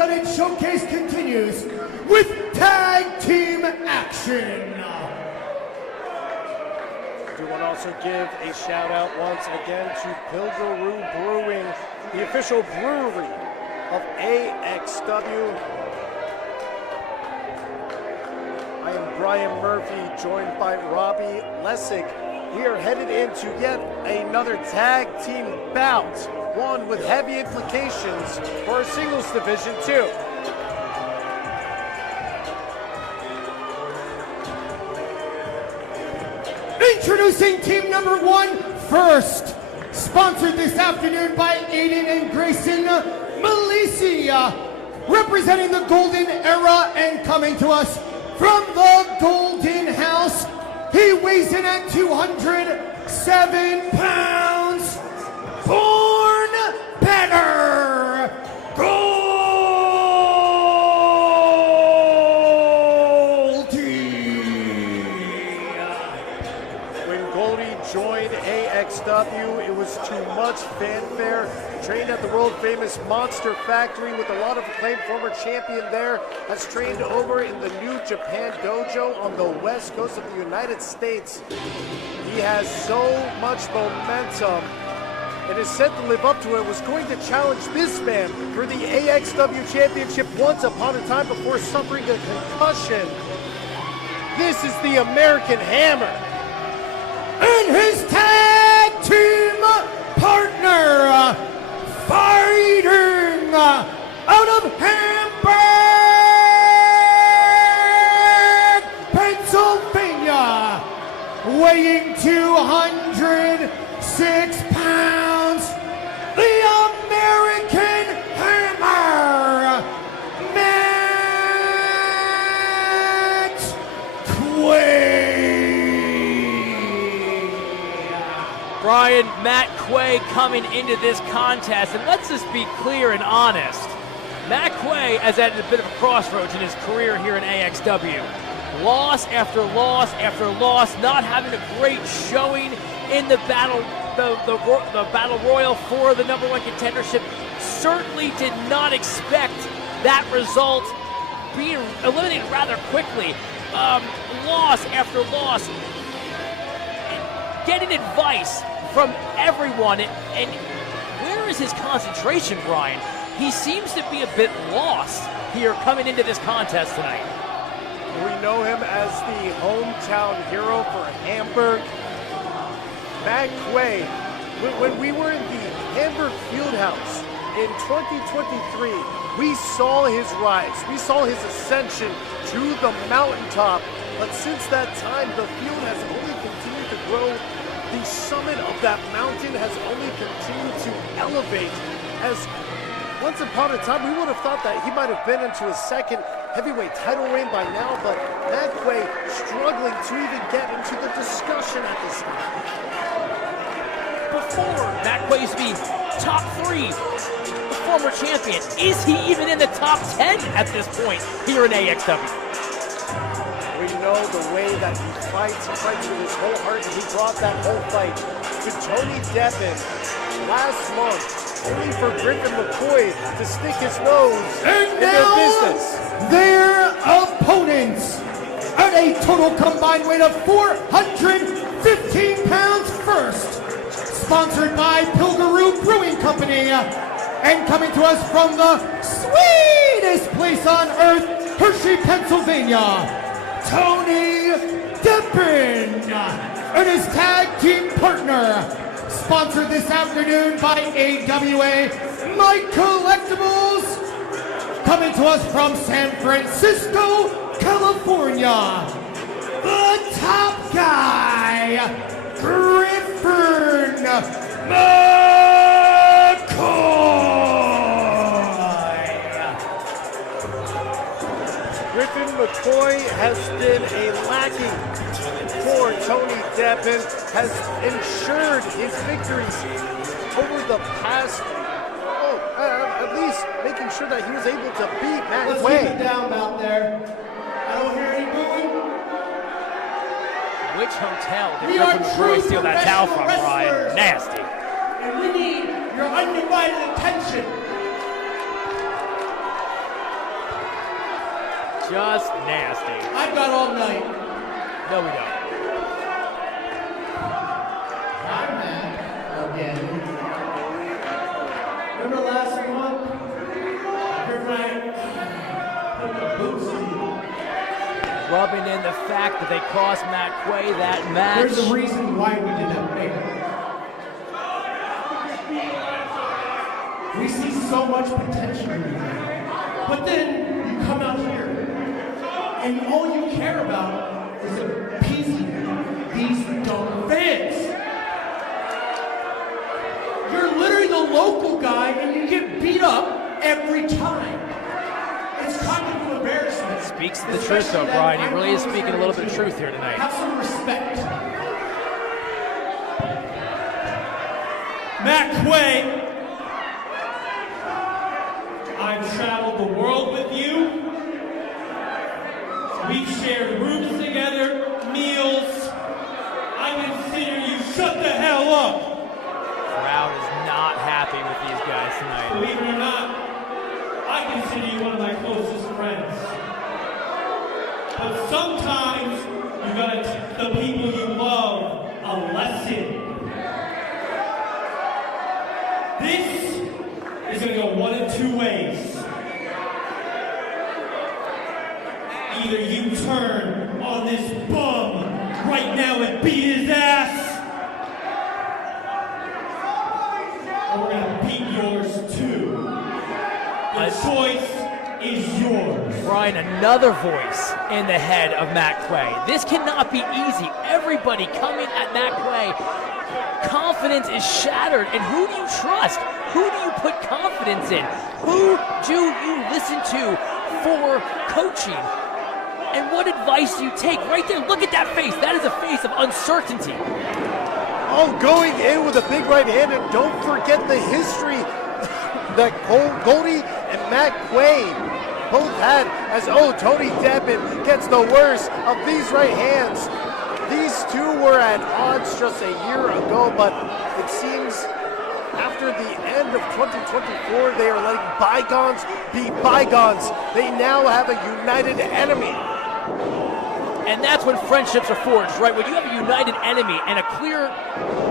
star-studded showcase continues with tag team action. We want to also give a shout out once again to Pilgaroo Brewing, the official brewery of AXW. I am Brian Murphy, joined by Robbie Lessig. We are headed into yet another tag team bout, one with heavy implications for our singles division too. Introducing team number 1 first, sponsored this afternoon by Aiden and Grayson Malicia, representing the Golden Era and coming to us from the Golden House. He weighs in at 207 pounds, born better, Goldy. When Goldy joined AXW, it was too much fanfare. Trained at the world-famous Monster Factory with a lot of acclaimed, former champion there. Has trained over in the New Japan Dojo on the west coast of the United States. He has so much momentum and is set to live up to it. Was going to challenge this man for the AXW Championship once upon a time before suffering a concussion. This is the American Hammer. And his tag team partner, fighting out of Hamburg, Pennsylvania, weighing 206 pounds, the American Hammer, Quay. Brian, Matt Quay coming into this contest, and let's just be clear and honest. Matt Quay is at a bit of a crossroads in his career here in AXW. Loss after loss after loss, not having a great showing in the battle, the battle royal for the #1 contendership. Certainly did not expect that result, being eliminated rather quickly. Loss after loss. Getting advice from everyone, and where is his concentration, Brian? He seems to be a bit lost here coming into this contest tonight. We know him as the hometown hero for Hamburg. Matt Quay, when we were in the Hamburg Fieldhouse in 2023, we saw his rise, we saw his ascension to the mountaintop, but since that time, the field has only continued to grow. The summit of that mountain has only continued to elevate. As once upon a time, we would have thought that he might have been into his second heavyweight title reign by now, but Matt Quay struggling to even get into the discussion at this time. Before Matt Quay used to be top 3, former champion. Is he even in the top 10 at this point here in AXW? We know the way that he fights with his whole heart, and he brought that whole fight to Tony Deppen last month, only for Griffin McCoy to stick his nose in their business. Their opponents at a total combined weight of 415 pounds first, sponsored by Pilgaroo Brewing Company, and coming to us from the sweetest place on earth, Hershey, Pennsylvania, Tony Deppen and his tag team partner, sponsored this afternoon by AWA Mike Collectibles, coming to us from San Francisco, California, the top guy, Griffin McCoy. Griffin McCoy has been a lacking for Tony Deppen, has ensured his victories over the past, at least making sure that he was able to beat Matt Quay. Let's keep it down out there. I don't hear any booing. Which hotel did Griffin McCoy steal that towel from, Brian? Nasty. And we need your undivided attention. Just nasty. I've got all night. No, we don't. I'm mad again. Remember last month? Griffin put the boots in you. Rubbing in the fact that they cost Matt Quay that match. There's a reason why we did that, right? We see so much potential in you. But then you come out here and all you care about is appeasing these dumb fans. You're literally the local guy and you get beat up every time. It's kind of an embarrassment. Speaks the truth though, Brian. He really is speaking a little bit of truth here tonight. Have some respect. Matt Quay, I've traveled the world with you. We've shared rooms together, meals. I consider you shut the hell up. Crowd is not happy with these guys tonight. Believe it or not, I consider you one of my closest friends. But sometimes you gotta teach the people you love a lesson. This is gonna go one of two ways. Either you turn on this bum right now and beat his ass, or we're gonna beat yours too. The choice is yours. Brian, another voice in the head of Matt Quay. This cannot be easy. Everybody coming at Matt Quay. Confidence is shattered. And who do you trust? Who do you put confidence in? Who do you listen to for coaching? And what advice do you take? Right there, look at that face. That is a face of uncertainty. Oh, going in with a big right hand, and don't forget the history that Goldy and Matt Quay both had as, Tony Deppen gets the worst of these right hands. These two were at odds just a year ago, but it seems after the end of 2024, they are letting bygones be bygones. They now have a united enemy. And that's when friendships are forged, right? When you have a united enemy and a clear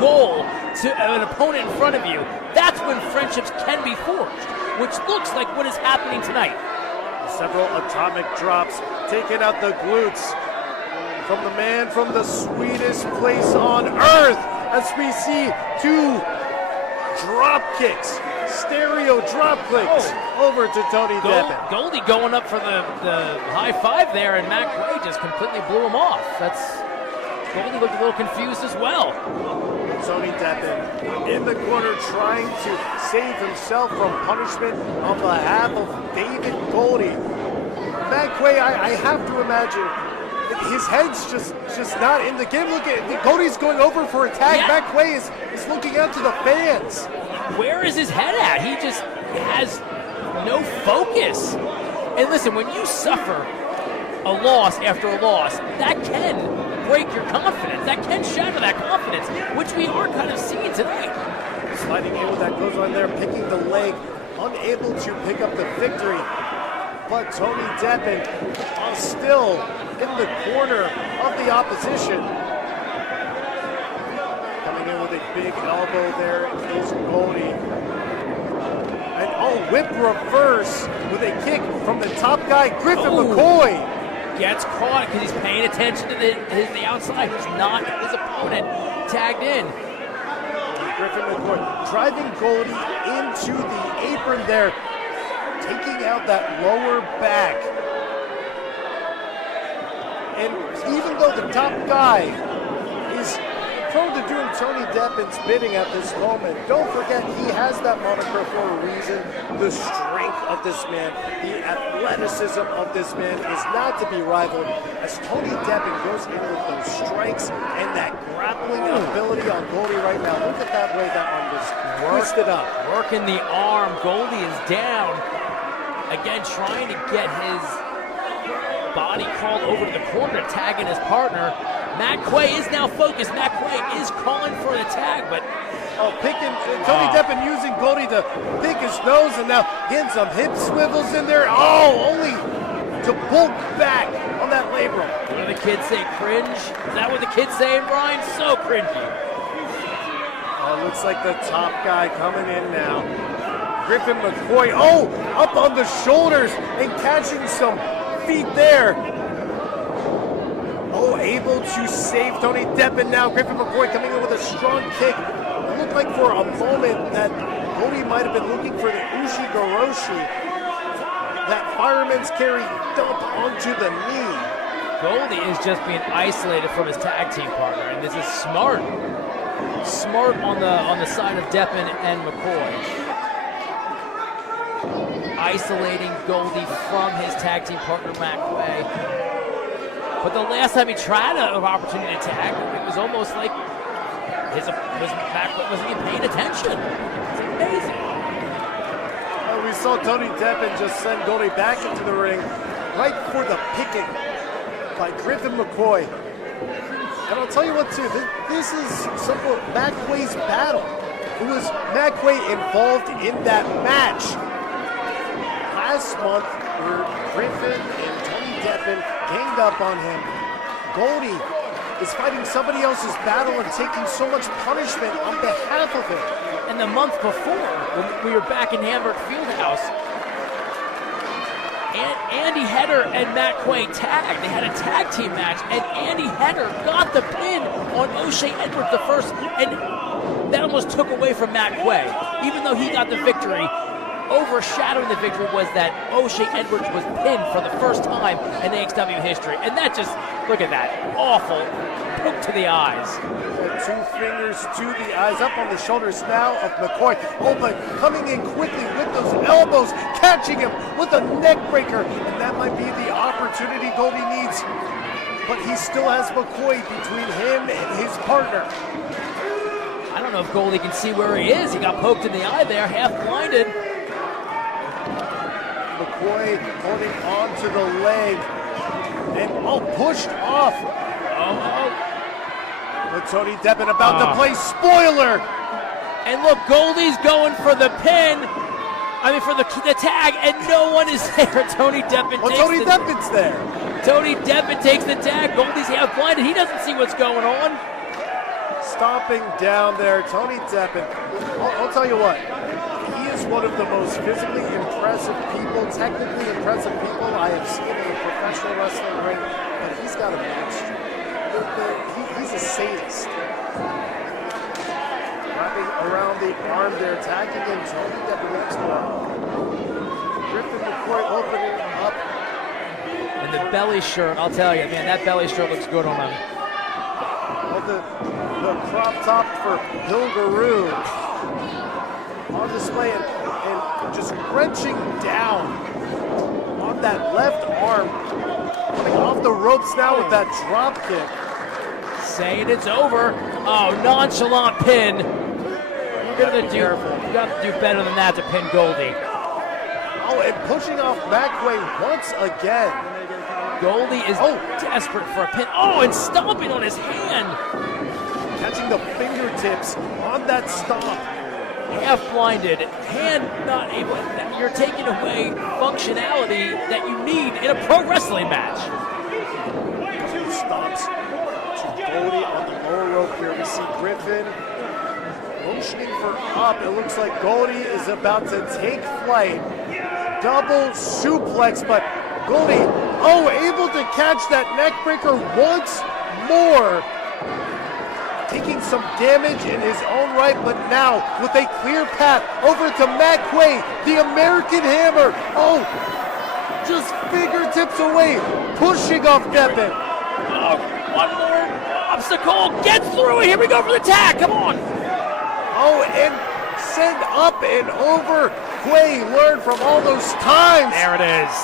goal to an opponent in front of you, that's when friendships can be forged, which looks like what is happening tonight. Several atomic drops taking out the glutes from the man from the sweetest place on earth, as we see two drop kicks, stereo drop clicks over to Tony Deppen. Goldy going up for the high five there, and Matt Quay just completely blew him off. Goldy looked a little confused as well. Tony Deppen in the corner trying to save himself from punishment on behalf of David Goldy. Matt Quay, I have to imagine his head's just not in the game. Look at Goldy's going over for a tag. Yeah. Matt Quay is looking out to the fans. Where is his head at? He just has no focus. And listen, when you suffer a loss after a loss, that can break your confidence. That can shatter that confidence, which we are kind of seeing tonight. Sliding in with that clothesline there, picking the leg, unable to pick up the victory. But Tony Deppen still in the corner of the opposition. Coming in with a big elbow there is Goldy. And whip reverse with a kick from the top guy, Griffin McCoy. Gets caught because he's paying attention to the outside. He's not his opponent tagged in. Griffin McCoy driving Goldy into the apron there, taking out that lower back. And even though the top guy is prone to doing Tony Deppen's bidding at this moment, don't forget he has that moniker for a reason. The strength of this man, the athleticism of this man is not to be rivaled, as Tony Deppen goes in with those strikes and that grappling ability on Goldy right now. Look at that way that arm was twisted up. Working the arm. Goldy is down. Again, trying to get his body crawled over to the corner, tagging his partner. Matt Quay is now focused. Matt Quay is calling for the tag, but Tony Deppen using Goldy to pick his nose, and now getting some hip swivels in there. Only to pull back on that labrum. What do the kids say, cringe? Is that what the kids saying, Brian? So cringy. Oh, looks like the top guy coming in now. Griffin McCoy, up on the shoulders and catching some feet there. Oh, able to save Tony Deppen now. Griffin McCoy coming in with a strong kick. It looked like for a moment that Goldy might have been looking for the Ushi-Goroshi. That fireman's carry dump onto the knee. Goldy is just being isolated from his tag team partner, and this is smart. Smart on the side of Deppen and McCoy. Isolating Goldy from his tag team partner, Quay. But the last time he tried an opportunity to tag, it was almost like Quay wasn't even paying attention. It's amazing. We saw Tony Deppen just send Goldy back into the ring right for the picking by Griffin McCoy. And I'll tell you what, too, this is somewhat Quay's battle. It was Quay involved in that match last month where Griffin and Tony Deppen ganged up on him. Goldy is fighting somebody else's battle and taking so much punishment on behalf of it. And the month before, when we were back in Hamburg Fieldhouse, Andy Header and Quay tagged. They had a tag team match, and Andy Header got the pin on O'Shea Edwards the first, and that almost took away from Quay. Even though he got the victory, overshadowing the victory was that O'Shea Edwards was pinned for the first time in AXW history. And that just, look at that, awful poke to the eyes. Two fingers to the eyes, up on the shoulders now of McCoy. Oh, but coming in quickly with those elbows, catching him with a neck breaker. And that might be the opportunity Goldy needs. But he still has McCoy between him and his partner. I don't know if Goldy can see where he is. He got poked in the eye there, half blinded. McCoy holding on to the leg and pushed off. But Tony Deppen about to play spoiler. And look, Goldy's going for the pin. For the tag, and no one is there. Tony Deppen Deppen's there. Tony Deppen takes the tag. Goldy's half blinded. He doesn't see what's going on. Stomping down there, Tony Deppen. I'll tell you what. He is one of the most physically impressive people, technically impressive people I have seen in a professional wrestling ring. But he's got a monster. He's a sadist. Wrapping around the arm there, attacking in Tony Deppen next one. Griffin McCoy opening up. And the belly shirt, I'll tell you, man, that belly shirt looks good on him. Well, the crop top for Hilgaroo on display and just wrenching down on that left arm. Coming off the ropes now with that drop kick. Saying it's over. Oh, nonchalant pin. You gotta do better than that to pin Goldy. Oh, and pushing off Quay once again. Goldy is desperate for a pin. Oh, and stomping on his hand. Catching the fingertips on that stomp. Half blinded, hand not able. You're taking away functionality that you need in a pro wrestling match. Two stomps to Goldy on the lower rope here. We see Griffin motioning for up. It looks like Goldy is about to take flight. Double suplex, but Goldy, able to catch that neck breaker once more. Taking some damage in his own right, but now with a clear path over to Quay, the American Hammer. Just fingertips away, pushing off Deppen. One more obstacle, gets through it. Here we go for the tag, come on. And send up and over. Quay learned from all those times. There it is.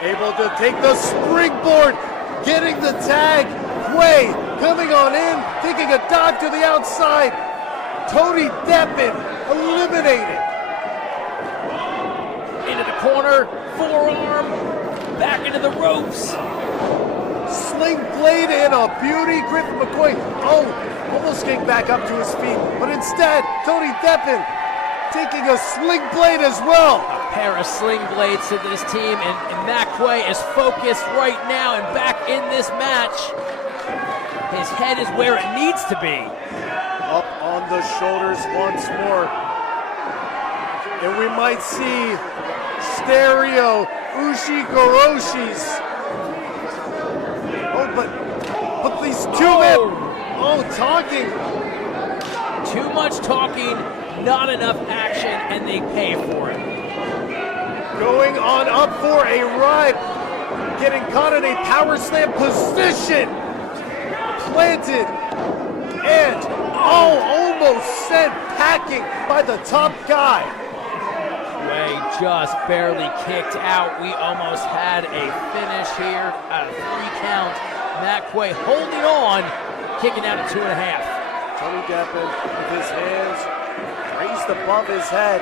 Able to take the springboard, getting the tag. Quay coming on in, taking a dive to the outside. Tony Deppen eliminated. Into the corner, forearm, back into the ropes. Sling blade and a beauty. Griffin McCoy, almost getting back up to his feet, but instead, Tony Deppen taking a sling blade as well. pair of sling blades to this team, and Matt Quay is focused right now and back in this match. His head is where it needs to be. Up on the shoulders once more. And we might see stereo Ushigoroshis. Oh, but these two men, talking. Too much talking, not enough action, and they pay for it. Going on up for a ride, getting caught in a power slam position. Planted, and almost sent packing by the top guy. Quay just barely kicked out. We almost had a finish here at a 3 count. Matt Quay holding on, kicking out at 2.5. Tony Deppen with his hands raised above his head,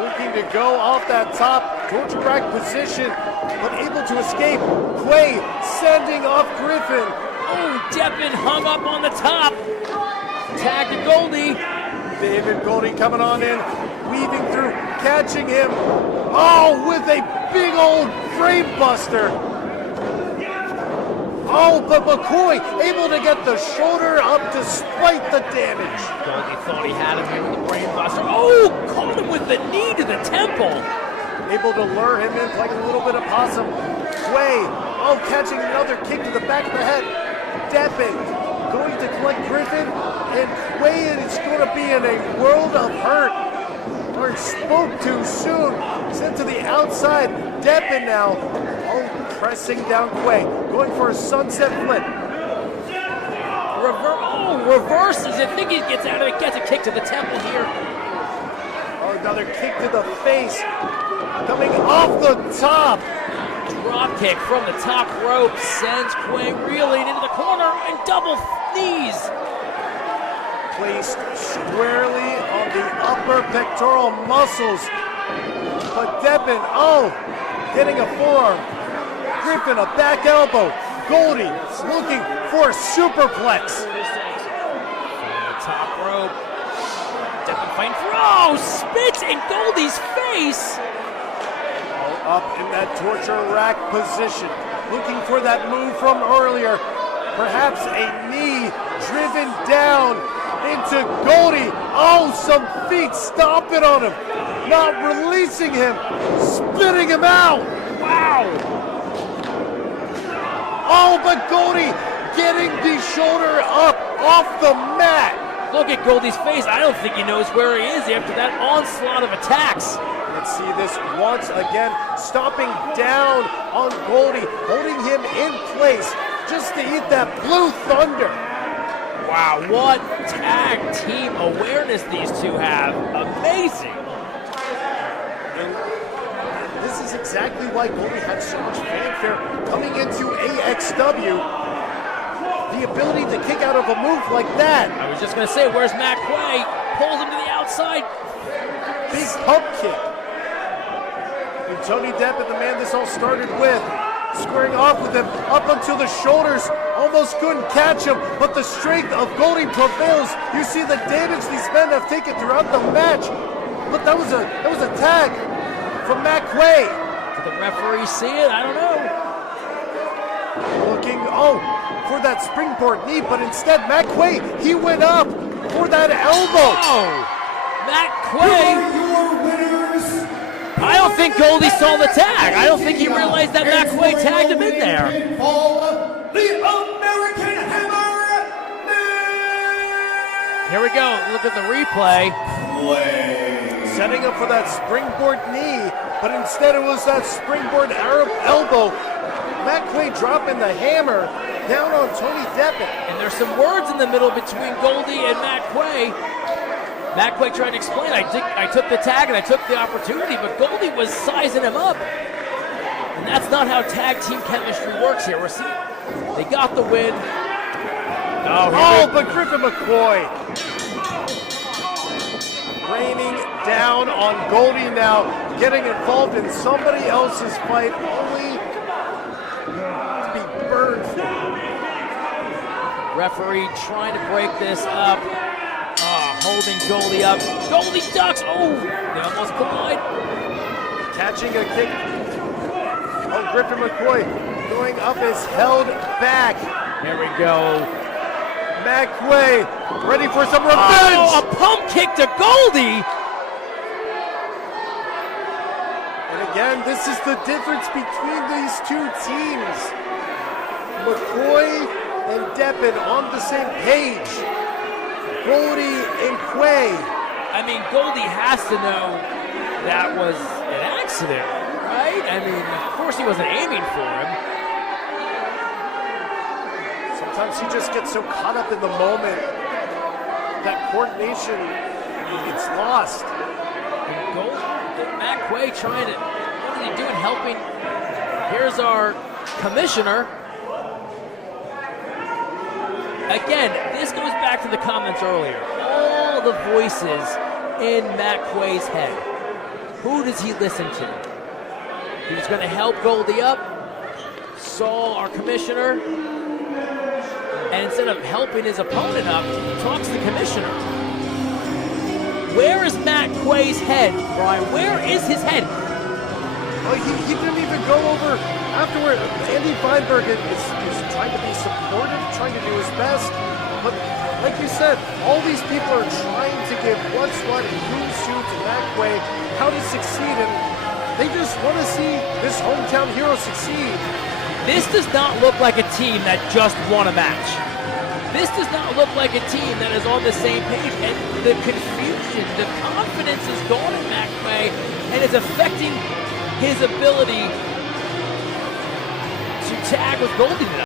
looking to go off that top torture rack position, but able to escape. Quay sending off Griffin. Oh, Deppen hung up on the top. Tag to Goldy. David Goldy coming on in, weaving through, catching him. Oh, with a big old frame buster. Oh, but McCoy able to get the shoulder up despite the damage. Goldy thought he had him here with the brain buster. Oh, caught him with the knee to the temple. Able to lure him in, like a little bit of possum. Quay, catching another kick to the back of the head. Deppen going to collect Griffin, and Quay is going to be in a world of hurt. Or spoke too soon. Sent to the outside. Deppen now. Pressing down Quay. Going for a sunset flip. Reverses. I think he gets out of it. Gets a kick to the temple here. Another kick to the face. Coming off the top. Drop kick from the top rope. Sends Quay reeling into the corner and double knees. Placed squarely on the upper pectoral muscles. But Deppen, getting a forearm. Griffin, a back elbow. Goldy looking for a superplex. From the top rope. Deppen fighting for, spits in Goldy's face. Up in that torture rack position. Looking for that move from earlier. Perhaps a knee driven down into Goldy. Some feet stomping on him. Not releasing him. Spitting him out. Wow. But Goldy getting the shoulder up off the mat. Look at Goldy's face. I don't think he knows where he is after that onslaught of attacks. Let's see this once again. Stomping down on Goldy, holding him in place just to eat that blue thunder. Wow, what tag team awareness these two have. Amazing. This is exactly why Goldy had so much fanfare coming into AXW. The ability to kick out of a move like that. I was just going to say, where's Matt Quay? Pulls him to the outside. Big pump kick. And Tony Deppen, the man this all started with, squaring off with him up until the shoulders. Almost couldn't catch him, but the strength of Goldy prevails. You see the damage these men have taken throughout the match. But that was a tag from Matt Quay. Did the referee see it? I don't know. Looking, for that springboard knee, but instead Matt Quay, he went up for that elbow. Matt Quay. I don't think Goldy saw the tag. I don't think he realized that Matt Quay tagged him in there. The American Hammer. Here we go. Look at the replay. Setting up for that springboard knee, but instead it was that springboard Arab elbow. Matt Quay dropping the hammer down on Tony Deppen. And there's some words in the middle between Goldy and Matt Quay. Matt Quay tried to explain, I took the tag and I took the opportunity, but Goldy was sizing him up. And that's not how tag team chemistry works here. We're seeing, they got the win. But Griffin McCoy raining down on Goldy now, getting involved in somebody else's fight, only to be burned for. Referee trying to break this up. holding Goldy up. Goldy ducks. Oh, they almost collide. Catching a kick. Oh, Griffin McCoy going up is held back. There we go. Quay ready for some revenge. Oh, a pump kick to Goldy. And again, this is the difference between these two teams. McCoy and Deppen on the same page. Goldy and Quay. I mean, Goldy has to know that was an accident, right? I mean, of course he wasn't aiming for him. Sometimes he just gets so caught up in the moment that coordination, it's lost. Quay trying to, what is he doing, helping? Here's our commissioner. Again, this goes back to the comments earlier. All the voices in Quay's head. Who does he listen to? He's going to help Goldy up. Saul, our commissioner. And instead of helping his opponent up, he talks to the commissioner. Where is Quay's head, Brian? Where is his head? Well, he didn't even go over afterward. Andy Feinberg is trying to be supportive, trying to do his best. But like you said, all these people are trying to give what's what and who's who to Quay, how to succeed, and they just want to see this hometown hero succeed. This does not look like a team that just won a match. This does not look like a team that is on the same page, and the confusion, the confidence is gone in Quay, and it's affecting his ability to tag with Goldy tonight.